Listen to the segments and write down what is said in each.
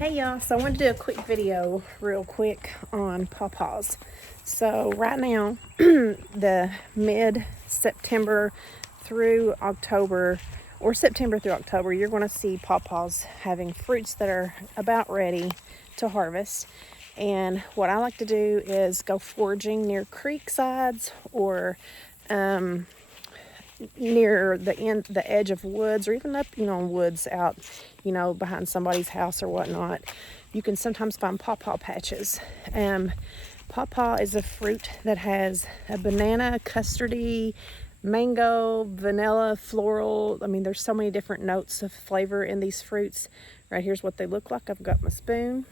Hey y'all, so I wanted to do a quick video real quick on pawpaws. So right now, the mid-September through October, or September through October, you're going to see pawpaws having fruits that are about ready to harvest. And what I like to do is go foraging near creek sides or near the edge of woods, or even up, in woods out, behind somebody's house or whatnot. You can sometimes find pawpaw patches. Pawpaw is a fruit that has a banana, custardy, mango, vanilla, floral. I mean, there's so many different notes of flavor in these fruits. Right here's what they look like. I've got my spoon.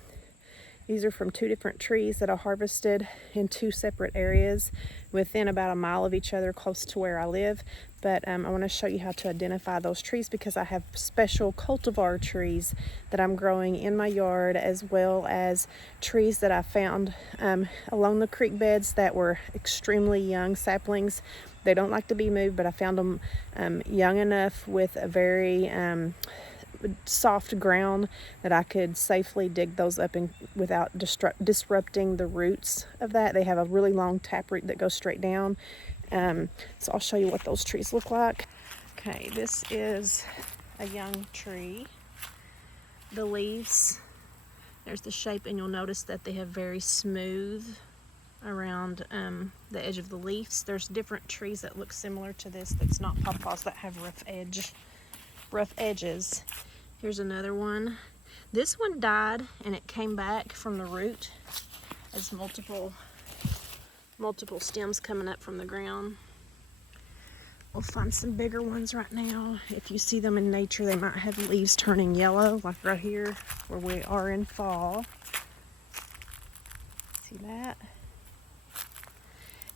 These are from two different trees that I harvested in two separate areas within about a mile of each other, close to where I live. But I want to show you how to identify those trees because I have special cultivar trees that I'm growing in my yard, as well as trees that I found along the creek beds that were extremely young saplings. They don't like to be moved, but I found them young enough with a very soft ground that I could safely dig those up in without disrupting the roots of that. They have a really long taproot that goes straight down. So I'll show you what those trees look like. Okay, this is a young tree. The leaves, there's the shape, and you'll notice that they have very smooth around the edge of the leaves. There's different trees that look similar to this that's not pawpaws that have rough edges. Here's another one. This one died and it came back from the root as multiple stems coming up from the ground. We'll find some bigger ones right now. If you see them in nature, they might have leaves turning yellow, like right here where we are in fall. See that?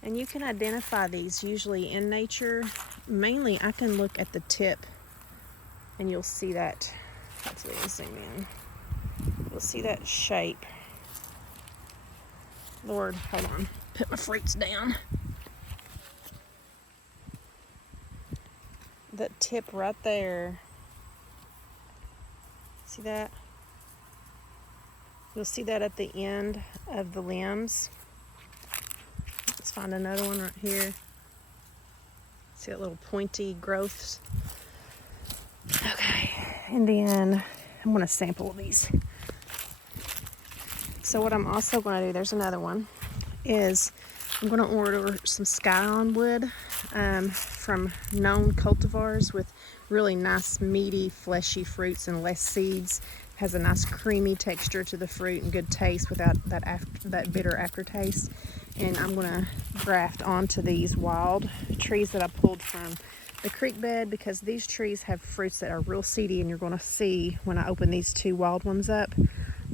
And you can identify these usually in nature. Mainly I can look at the tip and you'll see that. Hopefully I'll zoom in. You'll see that shape. Lord, hold on. Put my fruits down. That tip right there. See that? You'll see that at the end of the limbs. Let's find another one right here. See that little pointy growths? Okay, and then I'm going to sample these. So what I'm also going to do, there's another one, is I'm going to order some scion wood from known cultivars with really nice, meaty, fleshy fruits and less seeds. Has a nice creamy texture to the fruit and good taste without that bitter aftertaste. And I'm going to graft onto these wild trees that I pulled from the creek bed, because these trees have fruits that are real seedy, and you're going to see when I open these two wild ones up.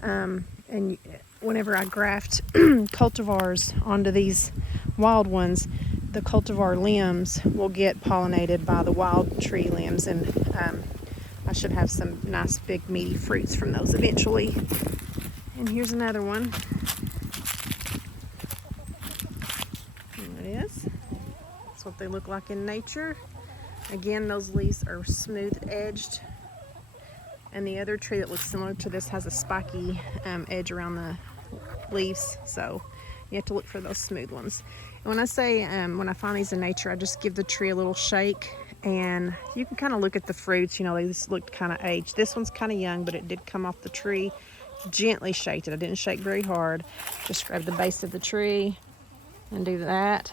And whenever I graft cultivars onto these wild ones, the cultivar limbs will get pollinated by the wild tree limbs, and I should have some nice big meaty fruits from those eventually. And here's another one. There it is. That's what they look like in nature. Again, those leaves are smooth edged, and the other tree that looks similar to this has a spiky edge around the leaves, so you have to look for those smooth ones. And when I say when I find these in nature, I just give the tree a little shake, and you can kind of look at the fruits. They just looked kind of aged. This one's kind of young, but it did come off the tree. Gently shaked it. I didn't shake very hard. Just grab the base of the tree and do that,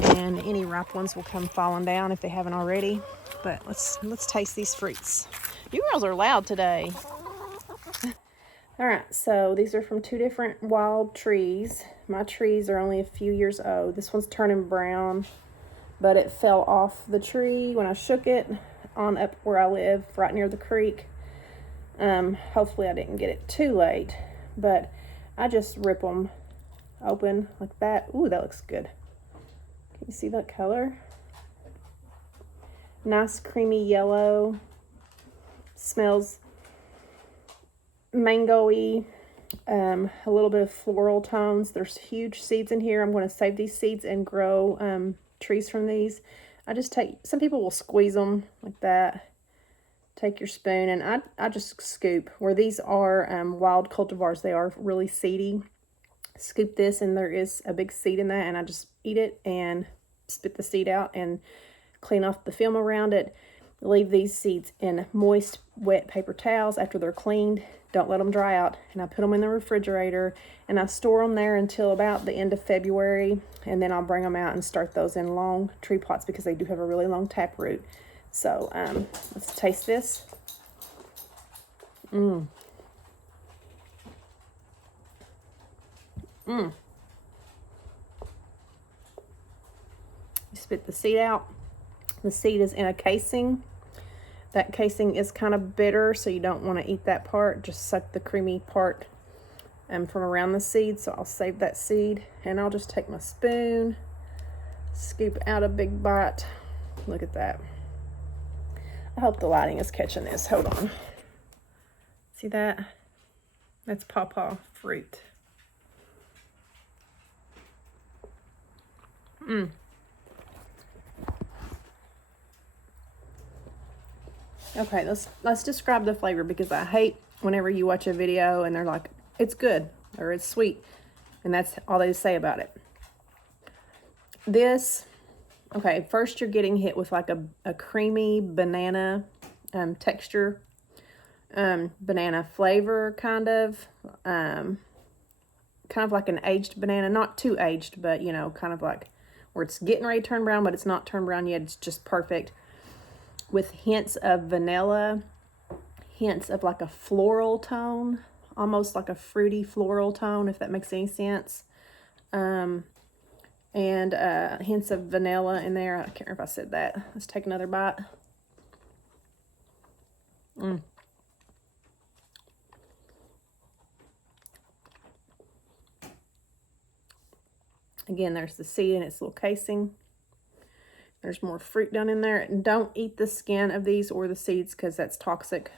and any ripe ones will come falling down if they haven't already. But let's taste these fruits. You girls are loud today. All right, so these are from two different wild trees. My trees are only a few years old. This one's turning brown, but it fell off the tree when I shook it on up where I live, right near the creek. Hopefully I didn't get it too late, but I just rip them open like that. Ooh, that looks good. Can you see that color? Nice creamy yellow. Smells mango-y, a little bit of floral tones. There's huge seeds in here. I'm going to save these seeds and grow trees from these. Some people will squeeze them like that take your spoon, and I just scoop. Where these are wild cultivars, they are really seedy. Scoop this, and there is a big seed in that, and I just eat it and spit the seed out and clean off the film around it. Leave these seeds in moist, wet paper towels after they're cleaned. Don't let them dry out. And I put them in the refrigerator, and I store them there until about the end of February, and then I'll bring them out and start those in long tree pots because they do have a really long taproot. So let's taste this. You spit the seed out. The seed is in a casing. That casing is kind of bitter, so you don't want to eat that part. Just suck the creamy part from around the seed. So I'll save that seed, and I'll just take my spoon, scoop out a big bite. Look at that. I hope the lighting is catching this. Hold on. See that? That's pawpaw fruit. Okay, let's describe the flavor, because I hate whenever you watch a video and they're like, it's good or it's sweet, and that's all they say about it. This, okay, first you're getting hit with like a creamy banana texture, banana flavor, kind of like an aged banana, not too aged, but you know, kind of like where it's getting ready to turn brown, but it's not turned brown yet. It's just perfect, with hints of vanilla, hints of like a floral tone, almost like a fruity floral tone, if that makes any sense. And hints of vanilla in there. I can't remember if I said that. Let's take another bite. Again, there's the seed in its little casing. There's more fruit down in there. And don't eat the skin of these or the seeds, because that's toxic.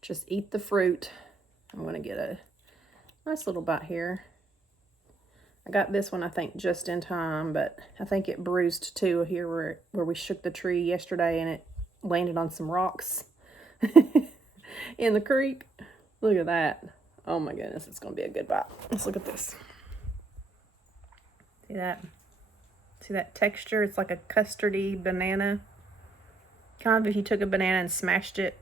Just eat the fruit. I'm going to get a nice little bite here. I got this one, I think, just in time, but I think it bruised too here where we shook the tree yesterday, and it landed on some rocks in the creek. Look at that. Oh my goodness, it's going to be a good bite. Let's look at this. See that? See that texture? It's like a custardy banana. Kind of if you took a banana and smashed it.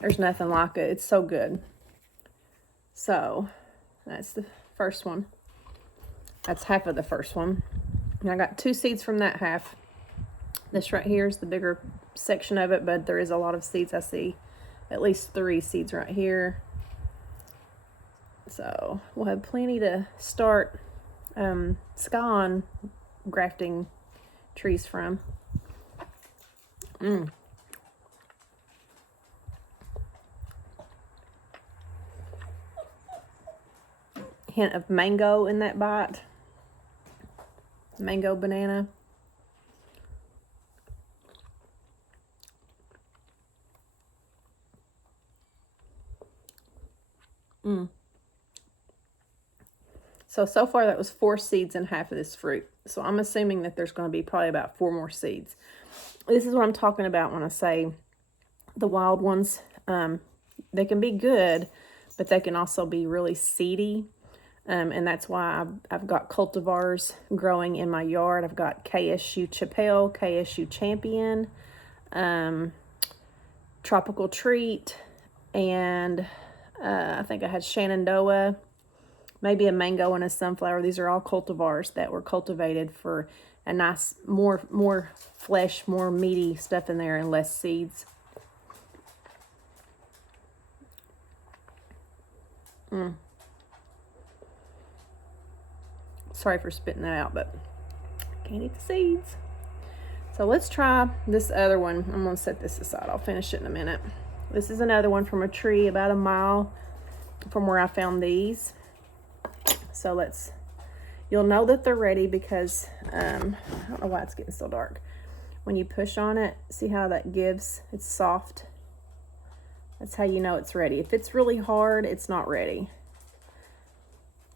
There's nothing like it. It's so good. So, that's the first one. That's half of the first one. And I got 2 seeds from that half. This right here is the bigger section of it, but there is a lot of seeds. I see at least 3 seeds right here. So we'll have plenty to start scion grafting trees from. Hint of mango in that bite. Mango banana. So far that was 4 seeds in half of this fruit. So I'm assuming that there's going to be probably about 4 more seeds. This is what I'm talking about when I say the wild ones. They can be good, but they can also be really seedy. And that's why I've got cultivars growing in my yard. I've got KSU Chappelle, KSU Champion, Tropical Treat, and I think I had Shenandoah, maybe a mango and a sunflower. These are all cultivars that were cultivated for a nice, more flesh, more meaty stuff in there and less seeds. Sorry for spitting that out, but can't eat the seeds. So let's try this other one. I'm going to set this aside. I'll finish it in a minute. This is another one from a tree about a mile from where I found these. So you'll know that they're ready because, I don't know why it's getting so dark. When you push on it, see how that gives? It's soft. That's how you know it's ready. If it's really hard, it's not ready.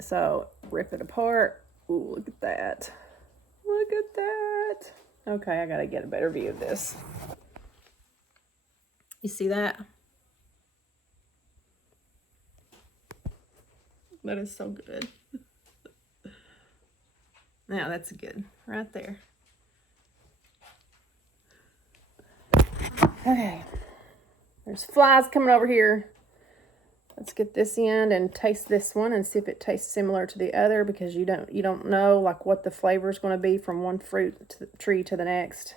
So rip it apart. Ooh, look at that. Look at that. Okay, I gotta get a better view of this. You see that? That is so good. Now that's good, right there. Okay, there's flies coming over here. Let's get this end and taste this one and see if it tastes similar to the other, because you don't know like what the flavor is going to be from one fruit tree to the next.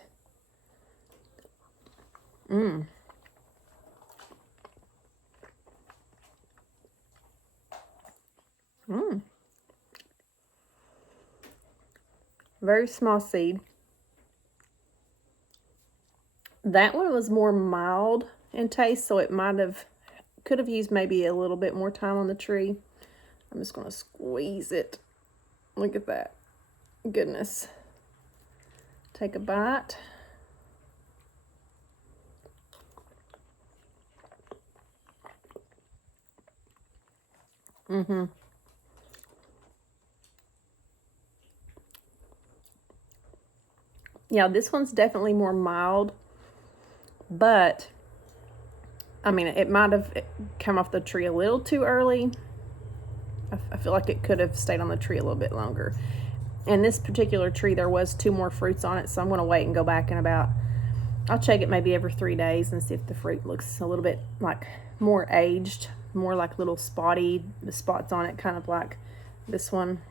Very small seed. That one was more mild in taste, so it could have used maybe a little bit more time on the tree. I'm just going to squeeze it. Look at that. Goodness. Take a bite. Yeah, this one's definitely more mild, but I mean, it might have come off the tree a little too early. I feel like it could have stayed on the tree a little bit longer. And this particular tree, there was 2 more fruits on it, so I'm going to wait and go back in I'll check it maybe every 3 days and see if the fruit looks a little bit like more aged, more like little spotty, the spots on it, kind of like this one.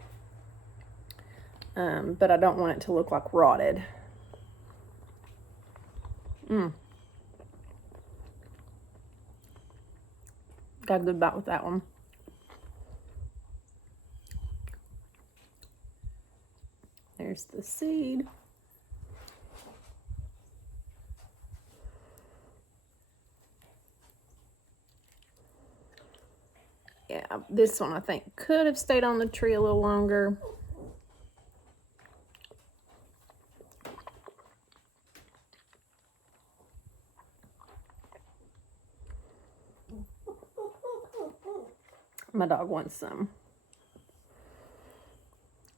But I don't want it to look like rotted. Got a good bite with that one. There's the seed. Yeah, this one I think could have stayed on the tree a little longer. My dog wants some.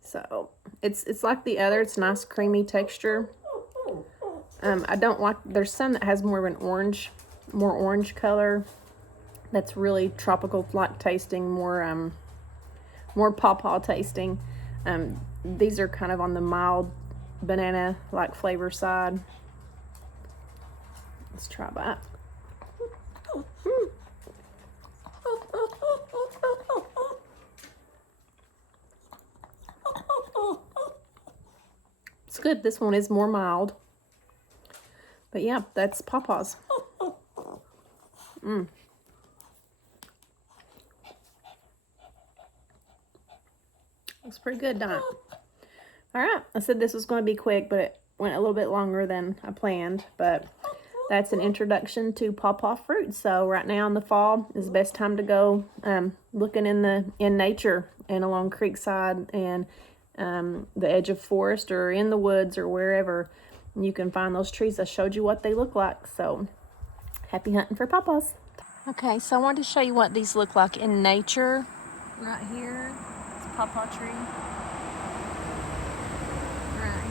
So it's like the other. It's nice creamy texture. I don't like, there's some that has more of an orange, more orange color. That's really tropical like tasting, more pawpaw tasting. These are kind of on the mild banana like flavor side. Let's try that. It's good. This one is more mild. But yeah, that's Pawpaws. Looks pretty good, don't it? All right, I said this was going to be quick, but it went a little bit longer than I planned. But that's an introduction to pawpaw fruit. So right now in the fall is the best time to go looking in nature and along creekside and the edge of forest or in the woods or wherever. You can find those trees. I showed you what they look like. So happy hunting for pawpaws. Okay, so I wanted to show you what these look like in nature. Right here, it's a pawpaw tree. Right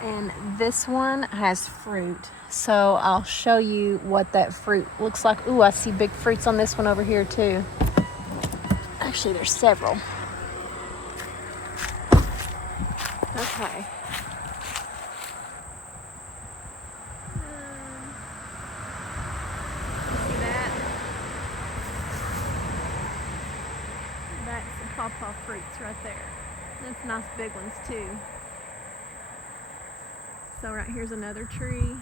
here. And this one has fruit. So I'll show you what that fruit looks like. Ooh, I see big fruits on this one over here too. Actually, there's several. Okay. You see that? That's some pawpaw fruits right there. That's nice big ones too. So right here's another tree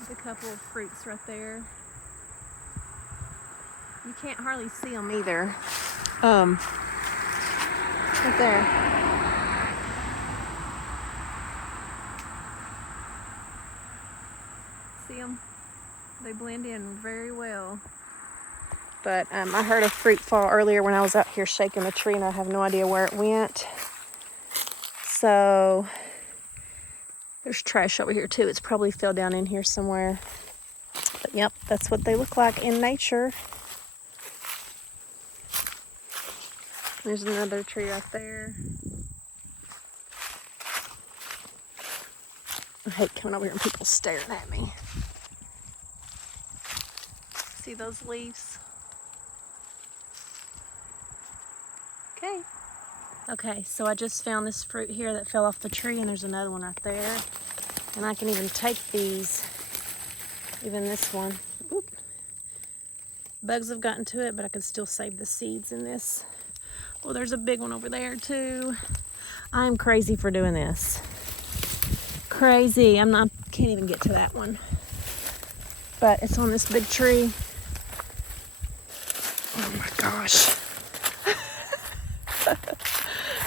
with a couple of fruits right there. You can't hardly see them either. Right there. See them? They blend in very well. But I heard a fruit fall earlier when I was out here shaking the tree, and I have no idea where it went. So there's trash over here too. It's probably fell down in here somewhere. But yep, that's what they look like in nature. There's another tree right there. I hate coming over here and people staring at me. See those leaves? Okay. Okay, so I just found this fruit here that fell off the tree, and there's another one right there. And I can even take these, even this one. Oop. Bugs have gotten to it, but I can still save the seeds in this. Oh, there's a big one over there too. I'm crazy for doing this. Crazy. Can't even get to that one. But it's on this big tree. Oh my gosh.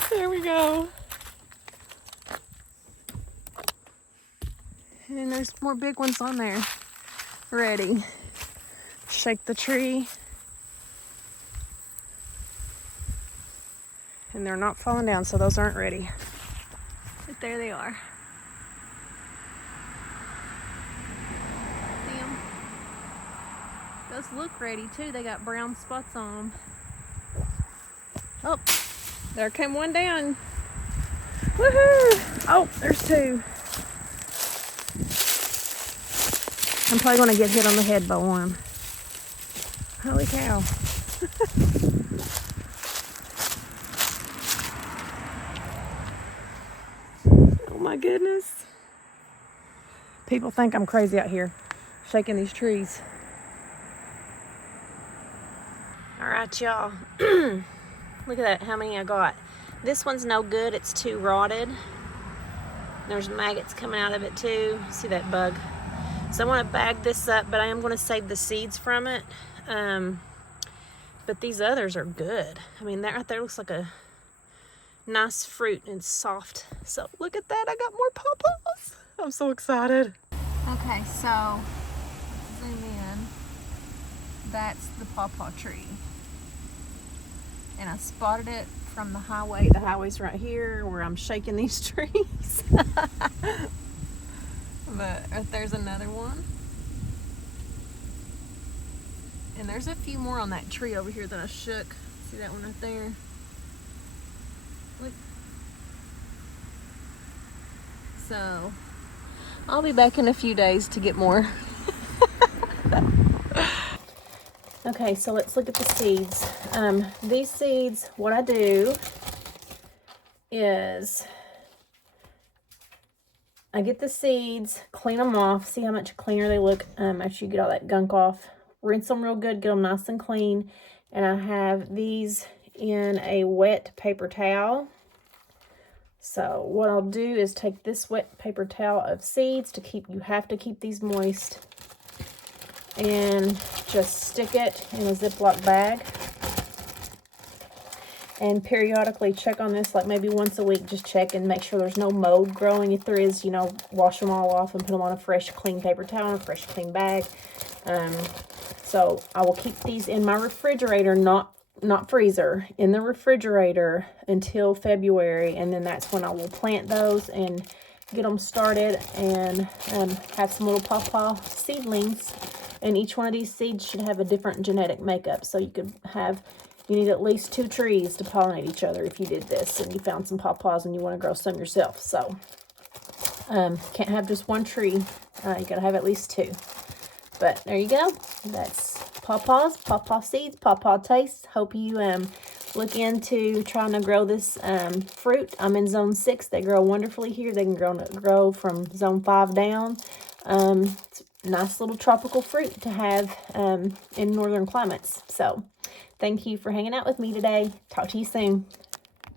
There we go. And there's more big ones on there. Ready. Shake the tree. And they're not falling down, so those aren't ready. But there they are. See them? Those look ready too. They got brown spots on them. Oh, there came one down. Woohoo! Oh, there's two. I'm probably gonna get hit on the head by one. Holy cow. Oh my goodness. People think I'm crazy out here shaking these trees. All right, y'all. Look at that, how many I got. This one's no good, it's too rotted. There's maggots coming out of it too. See that bug? So I want to bag this up, but I am going to save the seeds from it. But these others are good. I mean, that right there looks like a nice fruit and soft. So look at that, I got more pawpaws. I'm so excited. Okay, so zoom in. That's the pawpaw tree. And I spotted it from the highway. The highway's right here where I'm shaking these trees. But there's another one. And there's a few more on that tree over here that I shook. See that one right there? Look. So, I'll be back in a few days to get more. Okay, so let's look at the seeds. These seeds, what I do is I get the seeds, clean them off, see how much cleaner they look after you get all that gunk off. Rinse them real good, get them nice and clean. And I have these in a wet paper towel. So what I'll do is take this wet paper towel of seeds you have to keep these moist. And just stick it in a Ziploc bag. And periodically check on this, like maybe once a week, just check and make sure there's no mold growing. If there is, you know, wash them all off and put them on a fresh, clean paper towel, a fresh, clean bag. So I will keep these in my refrigerator, not freezer, in the refrigerator until February. And then that's when I will plant those and get them started and have some little pawpaw seedlings. And each one of these seeds should have a different genetic makeup. So you need at least 2 trees to pollinate each other if you did this and you found some pawpaws and you want to grow some yourself. So can't have just one tree. You gotta have at least 2. But there you go. That's pawpaws, pawpaw seeds, pawpaw taste. Hope you look into trying to grow this fruit. I'm in zone 6. They grow wonderfully here. They can grow from zone 5 down. It's a nice little tropical fruit to have in northern climates. So thank you for hanging out with me today. Talk to you soon.